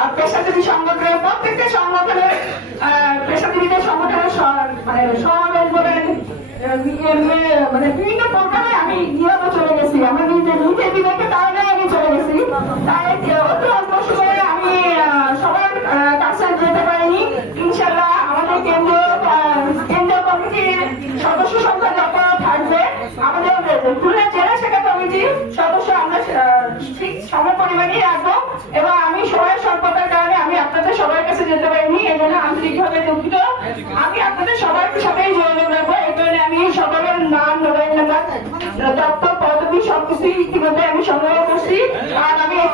আর পেশাজীবী সংগঠনের প্রত্যেকটা সংগঠনের পেশাজীবীদের সংগঠনের মানে সমাবেশ বলেন মানে বিভিন্ন প্রোগ্রামে আমি নিয়মিত চলে গেছি। আমার নিজের বিবেকের কারণে আমি চলে গেছি। তাই অতি অল্প সময়ে আমি সবার কাছে যেতে পারিনি। ইনশাল্লাহ আমাদের কেন্দ্রীয় কমিটির সদস্য সংখ্যা যত থাকবে, আমাদের খুলনা জেলা শাখা কমিটির সদস্য আমরা ঠিক সমপরিমাণই রাখবো। এবং আমি সময়ের স্বল্পতার কারণে আমি আপনাদের সবার কাছে যেতে পারিনি, এই জন্য আন্তরিকভাবে দুঃখিত। আমি আপনাদের সবার সাথেই যোগাযোগ রাখবো। এই কারণে আমি সকলের নাম, মোবাইল নাম্বার, দপ্তর, পদবি সবকিছু ইতিমধ্যে আমি সংগ্রহ করছি। আর আমি এই